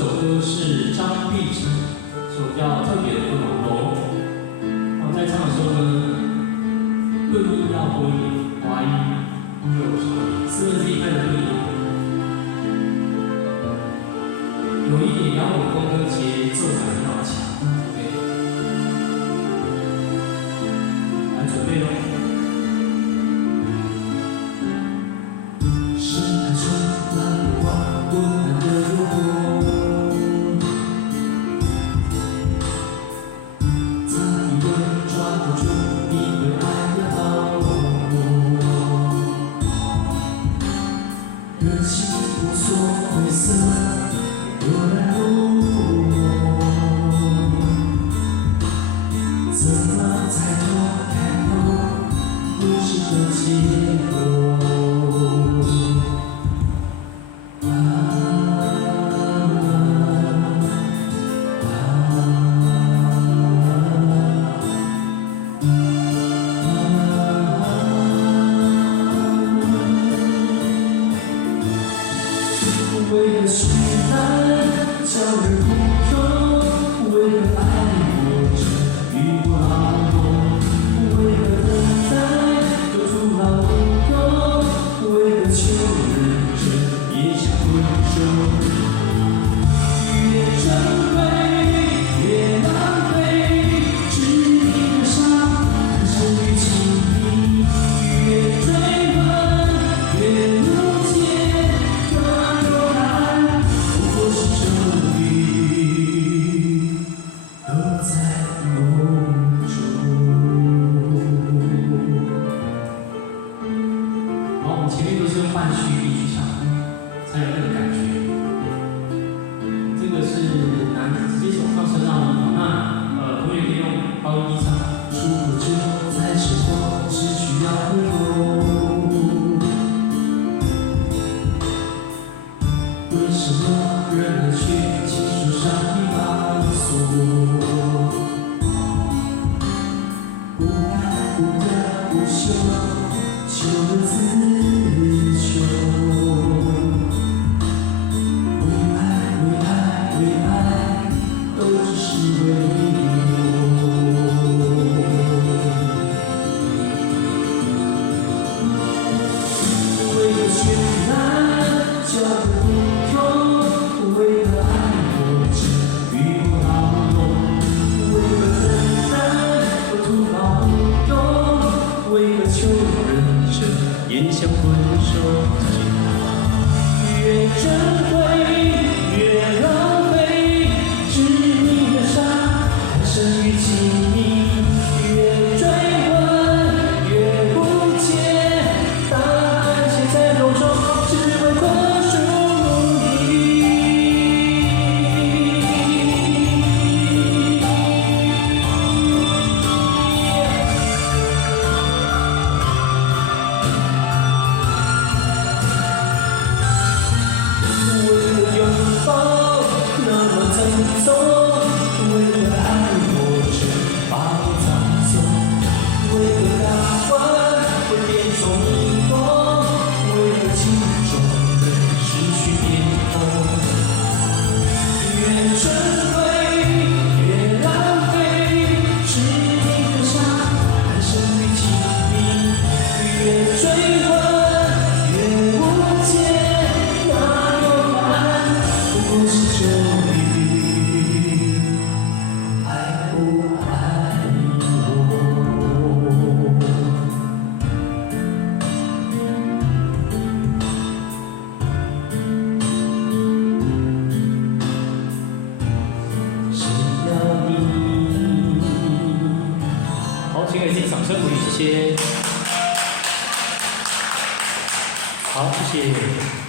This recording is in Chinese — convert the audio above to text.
首歌是张碧晨，首叫《特别的不老龙》。在唱的时候呢，顿音要多一点，滑音就少一点，四分之一拍的顿音，有一点摇滚风跟节奏感要强。OK， 来准备咯。 热情无所灰色，悠然如我。怎么抬头看透故事的结果？为了许难，叫人不由；为了爱我这与我老友；为了等待，都徒劳无功；为了求认真，也想回首。越珍贵，越浪费，致命的伤，更深于情谊；越追问，越无解。 前面都是用半虚力去唱，才有那个感觉。这个是男子直接手上身上的，那同学可以用高音低唱。如果就在身后，只需要回头。为什么人们却亲手上一把锁？不看不得不休，求了自。 也想回首，越珍贵越浪费，致命的伤还深于情谊。越追问越无解，答案写在口中，只为困属你。为了爱我这把我葬送，为了大碗会变成一梦，为了情中人失去点头。越珍贵越浪费，致命的伤还深于情谊。越追问越无解，哪有答案？不过是咒语。 好，请给自己掌声鼓励，谢谢。好，谢谢。